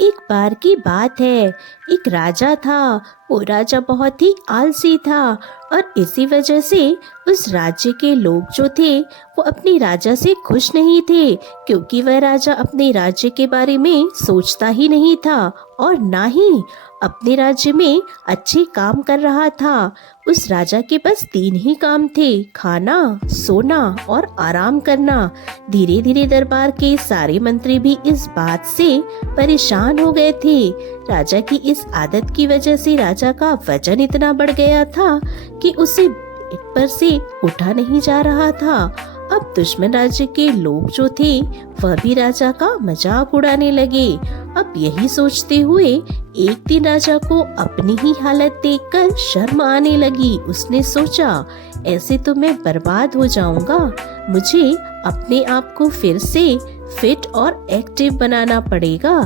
एक बार की बात है, एक राजा था। वो राजा बहुत ही आलसी था और इसी वजह से उस राज्य के लोग जो थे वो अपने राजा से खुश नहीं थे, क्योंकि वह राजा अपने राज्य के बारे में सोचता ही नहीं था और ना ही अपने राज्य में अच्छे काम कर रहा था। उस राजा के बस 3 ही काम थे, खाना, सोना और आराम करना। धीरे धीरे दरबार के सारे मंत्री भी इस बात से परेशान हो गए थे। राजा की इस आदत की वजह से राजा का वजन इतना बढ़ गया था कि उसे बेड पर से उठा नहीं जा रहा था। अब दुश्मन राज्य के लोग जो थे वह भी राजा का मजाक उड़ाने लगे। अब यही सोचते हुए एक दिन राजा को अपनी ही हालत देखकर शर्म आने लगी। उसने सोचा, ऐसे तो मैं बर्बाद हो जाऊंगा, मुझे अपने आप को फिर से फिट और एक्टिव बनाना पड़ेगा।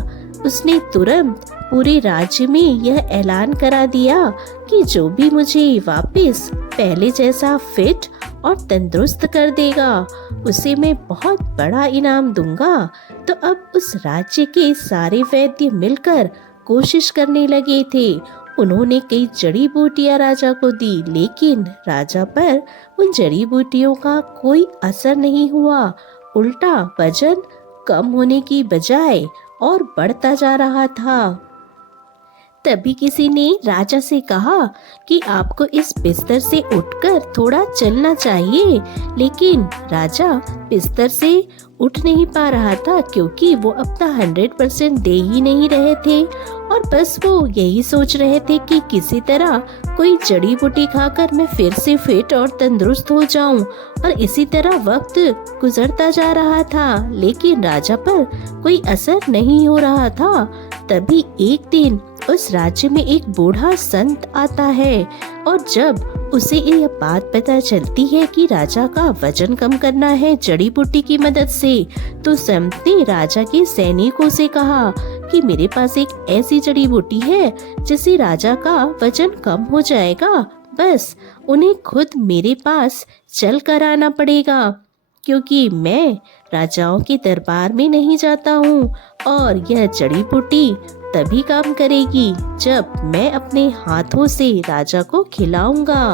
उसने तुरंत पूरे राज्य में यह ऐलान करा दिया कि जो भी मुझे वापस पहले जैसा फिट और तंदुरुस्त कर देगा उसे मैं बहुत बड़ा इनाम दूंगा। तो अब उस राज्य के सारे वैद्य मिलकर कोशिश करने लगे थे। उन्होंने कई जड़ी बूटियां राजा को दी, लेकिन राजा पर उन जड़ी बूटियों का कोई असर नहीं हुआ। उल्टा वजन कम होने की बजाय और बढ़ता जा रहा था। तभी किसी ने राजा से कहा कि आपको इस बिस्तर से उठकर थोड़ा चलना चाहिए, लेकिन राजा बिस्तर से उठ नहीं पा रहा था, क्योंकि वो अपना 100% दे ही नहीं रहे थे और बस वो यही सोच रहे थे कि किसी तरह कोई जड़ी बूटी खाकर मैं फिर से फिट और तंदुरुस्त हो जाऊं। और इसी तरह वक्त गुजरता जा रहा था, लेकिन राजा पर कोई असर नहीं हो रहा था। तभी एक दिन उस राज्य में एक बूढ़ा संत आता है और जब उसे यह बात पता चलती है कि राजा का वजन कम करना है जड़ी बूटी की मदद से, तो संत ने राजा के सैनिकों से कहा कि मेरे पास एक ऐसी जड़ी बूटी है जिससे राजा का वजन कम हो जाएगा। बस उन्हें खुद मेरे पास चल कर आना पड़ेगा, क्योंकि मैं राजाओं के दरबार में नहीं जाता हूँ और यह जड़ी बूटी तभी काम करेगी जब मैं अपने हाथों से राजा को खिलाऊंगा।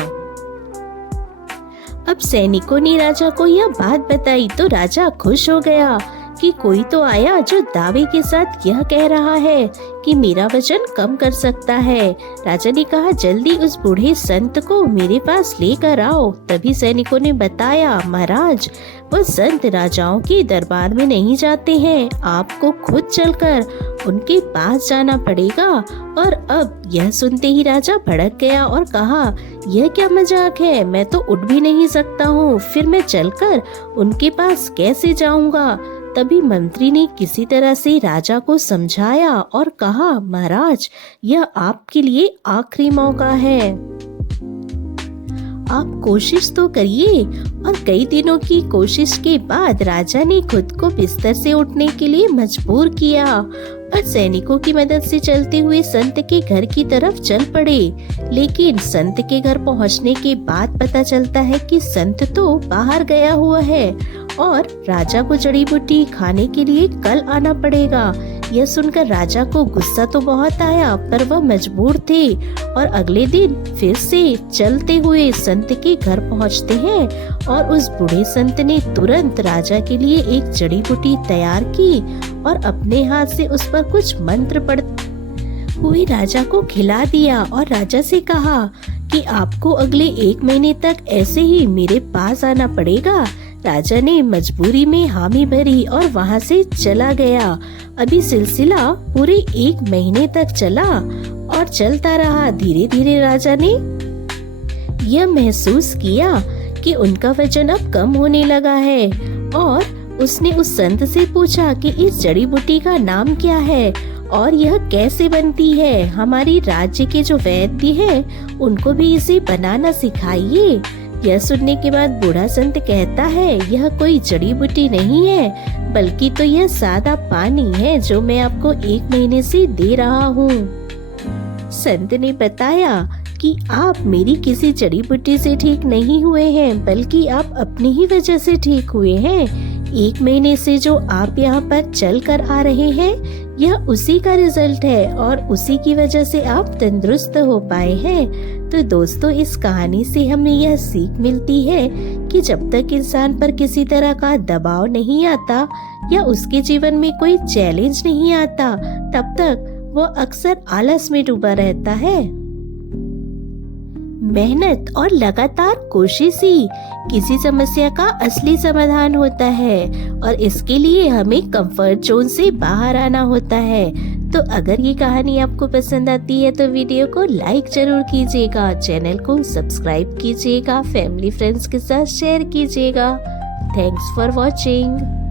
अब सैनिकों ने राजा को यह बात बताई तो राजा खुश हो गया कि कोई तो आया जो दावे के साथ यह कह रहा है कि मेरा वजन कम कर सकता है। राजा ने कहा, जल्दी उस बूढ़े संत को मेरे पास लेकर आओ। तभी सैनिकों ने बताया, महाराज वो संत राजाओं के दरबार में नहीं जाते हैं, आपको खुद चलकर उनके पास जाना पड़ेगा। और अब यह सुनते ही राजा भड़क गया और कहा, यह क्या मजाक है, मैं तो उठ भी नहीं सकता हूँ, फिर मैं चलकर उनके पास कैसे जाऊंगा। तभी मंत्री ने किसी तरह से राजा को समझाया और कहा, महाराज यह आपके लिए आखिरी मौका है, आप कोशिश तो करिए। और कई दिनों की कोशिश के बाद राजा ने खुद को बिस्तर से उठने के लिए मजबूर किया और सैनिकों की मदद से चलते हुए संत के घर की तरफ चल पड़े। लेकिन संत के घर पहुंचने के बाद पता चलता है कि संत तो बाहर गया हुआ है और राजा को जड़ी बूटी खाने के लिए कल आना पड़ेगा। यह सुनकर राजा को गुस्सा तो बहुत आया, पर वह मजबूर थे और अगले दिन फिर से चलते हुए संत के घर पहुंचते हैं और उस बूढ़े संत ने तुरंत राजा के लिए एक जड़ी बूटी तैयार की और अपने हाथ से उस पर कुछ मंत्र पढ़ते हुए राजा को खिला दिया और राजा से कहा कि आपको अगले 1 महीने तक ऐसे ही मेरे पास आना पड़ेगा। राजा ने मजबूरी में हामी भरी और वहाँ से चला गया। अभी सिलसिला पूरे 1 महीने तक चला और चलता रहा। धीरे धीरे राजा ने यह महसूस किया कि उनका वजन अब कम होने लगा है और उसने उस संत से पूछा कि इस जड़ी बूटी का नाम क्या है और यह कैसे बनती है। हमारी राज्य के जो वैद्य हैं उनको भी इसे बनाना सिखाइए। यह सुनने के बाद बूढ़ा संत कहता है, यह कोई जड़ी बूटी नहीं है, बल्कि तो यह सादा पानी है जो मैं आपको 1 महीने से दे रहा हूँ। संत ने बताया कि आप मेरी किसी जड़ी बूटी से ठीक नहीं हुए हैं, बल्कि आप अपनी ही वजह से ठीक हुए हैं। 1 महीने से जो आप यहाँ पर चल कर आ रहे हैं, यह उसी का रिजल्ट है और उसी की वजह से आप तंदुरुस्त हो पाए हैं। तो दोस्तों, इस कहानी से हमें यह सीख मिलती है कि जब तक इंसान पर किसी तरह का दबाव नहीं आता या उसके जीवन में कोई चैलेंज नहीं आता, तब तक वो अक्सर आलस में डूबा रहता है। मेहनत और लगातार कोशिश ही किसी समस्या का असली समाधान होता है और इसके लिए हमें कंफर्ट जोन से बाहर आना होता है। तो अगर ये कहानी आपको पसंद आती है तो वीडियो को लाइक जरूर कीजिएगा, चैनल को सब्सक्राइब कीजिएगा, फैमिली फ्रेंड्स के साथ शेयर कीजिएगा। Thanks for watching.